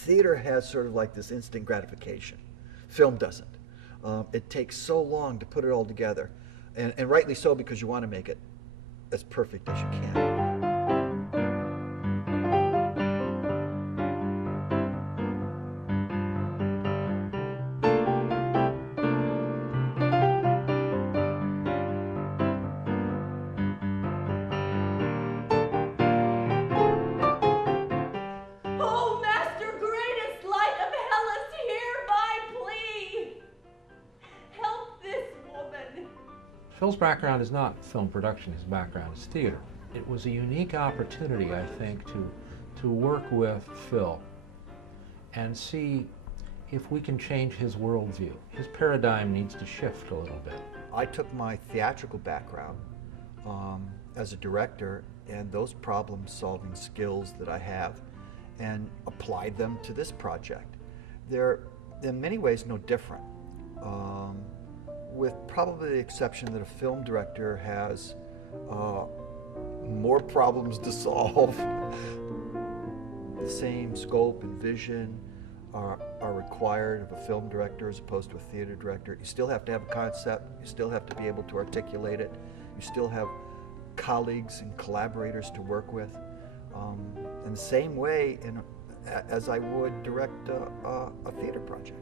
Theater has sort of like this instant gratification. Film doesn't. It takes so long to put it all together, and rightly so, because you want to make it as perfect as you can. Phil's background is not film production, his background is theater. It was a unique opportunity, I think, to work with Phil and see if we can change his worldview. His paradigm needs to shift a little bit. I took my theatrical background as a director and those problem-solving skills that I have and applied them to this project. They're in many ways no different. With probably the exception that a film director has more problems to solve. The same scope and vision are required of a film director as opposed to a theater director. You still have to have a concept, you still have to be able to articulate it, you still have colleagues and collaborators to work with. In the same way as I would direct a theater project.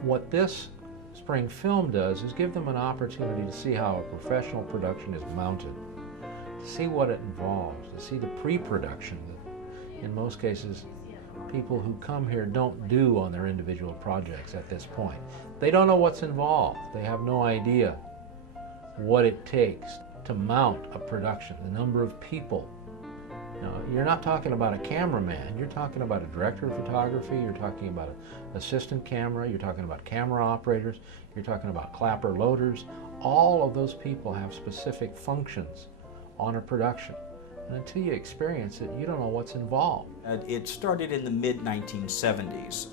What this Spring Film does is give them an opportunity to see how a professional production is mounted, to see what it involves, to see the pre-production that in most cases people who come here don't do on their individual projects at this point. They don't know what's involved. They have no idea what it takes to mount a production, the number of people. Now, you're not talking about a cameraman, you're talking about a director of photography, you're talking about an assistant camera, you're talking about camera operators, you're talking about clapper loaders. All of those people have specific functions on a production. And until you experience it, you don't know what's involved. It started in the mid-1970s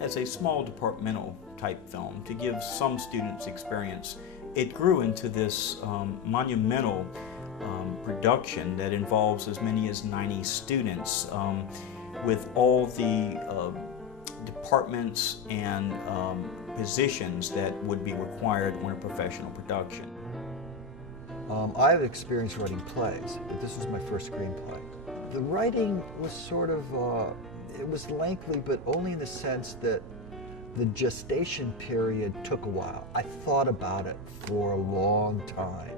as a small departmental type film to give some students experience. It grew into this monumental production that involves as many as 90 students with all the departments and positions that would be required on a professional production. I have experience writing plays, but this was my first screenplay. The writing was sort of, it was lengthy, but only in the sense that the gestation period took a while. I thought about it for a long time.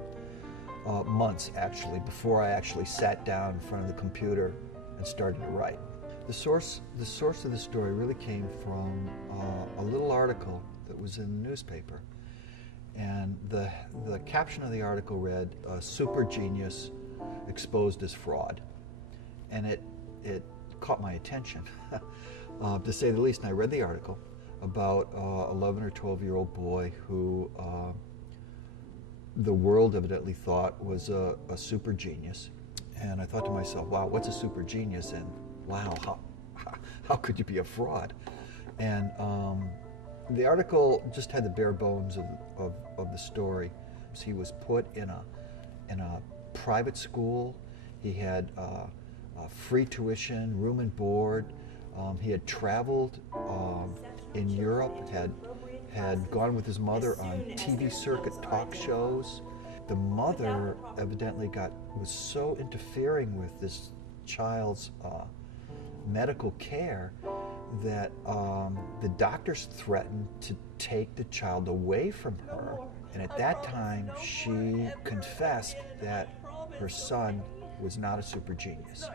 Months actually, before I actually sat down in front of the computer and started to write. The source of the story really came from a little article that was in the newspaper, and the caption of the article read, "Super genius exposed as fraud," and it caught my attention, to say the least. And I read the article about 11 or 12-year-old boy who the world evidently thought was a super genius. And I thought to myself, wow, what's a super genius? And wow, how could you be a fraud? And the article just had the bare bones of the story. So he was put in a private school. He had free tuition, room and board. He had traveled in Europe, had gone with his mother on TV circuit talk shows. The mother evidently was so interfering with this child's medical care that the doctors threatened to take the child away from her. And at that time, she confessed that her son was not a super genius,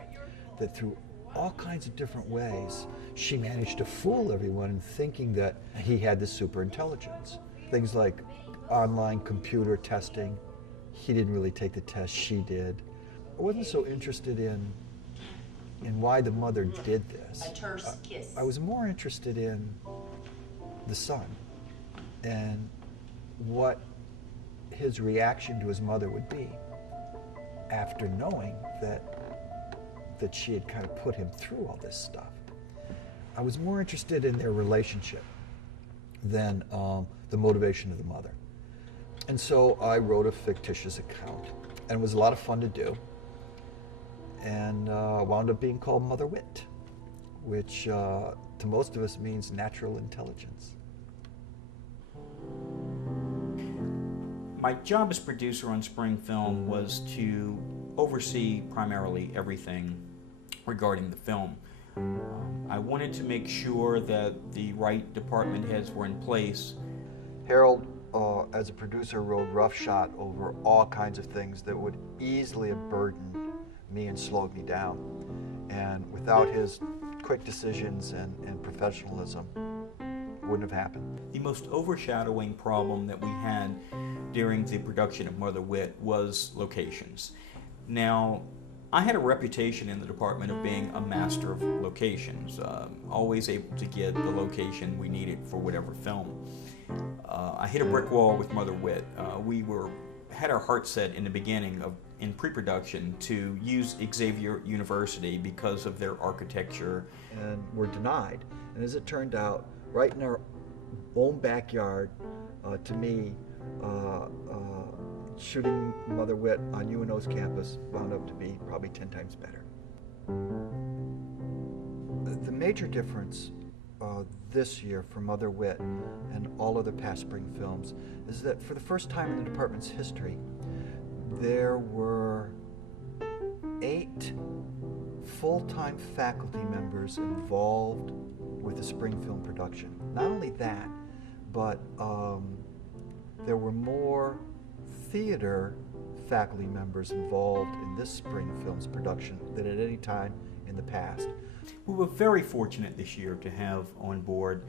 that through all kinds of different ways, she managed to fool everyone in thinking that he had this super intelligence. Things like online computer testing. He didn't really take the test, she did. I wasn't so interested in why the mother did this. A terse kiss. I was more interested in the son and what his reaction to his mother would be after knowing that she had kind of put him through all this stuff. I was more interested in their relationship than the motivation of the mother. And so I wrote a fictitious account, and it was a lot of fun to do, and wound up being called Mother Wit. which to most of us means natural intelligence. My job as producer on Spring Film was to oversee primarily everything regarding the film. I wanted to make sure that the right department heads were in place. Harold, as a producer, rode roughshod over all kinds of things that would easily have burdened me and slowed me down. And without his quick decisions and professionalism, wouldn't have happened. The most overshadowing problem that we had during the production of Mother Wit was locations. Now, I had a reputation in the department of being a master of locations, always able to get the location we needed for whatever film. I hit a brick wall with Mother Wit. We had our heart set in the beginning in pre-production to use Xavier University because of their architecture. And were denied. And as it turned out, right in our own backyard, to me, shooting Mother Wit on UNO's campus wound up to be probably 10 times better. The major difference this year for Mother Wit and all other past spring films is that for the first time in the department's history, there were 8 full-time faculty members involved with the spring film production. Not only that, but there were more theater faculty members involved in this spring film's production than at any time in the past. We were very fortunate this year to have on board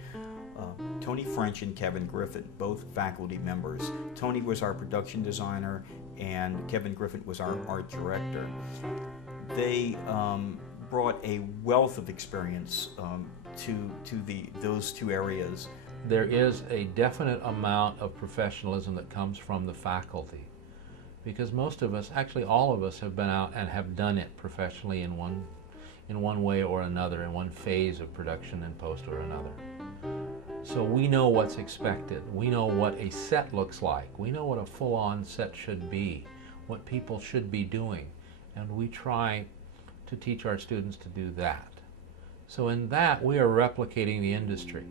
Tony French and Kevin Griffin, both faculty members. Tony was our production designer and Kevin Griffin was our art director. They brought a wealth of experience to those two areas. There is a definite amount of professionalism that comes from the faculty, because most of us, actually all of us, have been out and have done it professionally in one way or another, in one phase of production and post or another. So we know what's expected. We know what a set looks like. We know what a full-on set should be, what people should be doing, and we try to teach our students to do that. So in that, we are replicating the industry.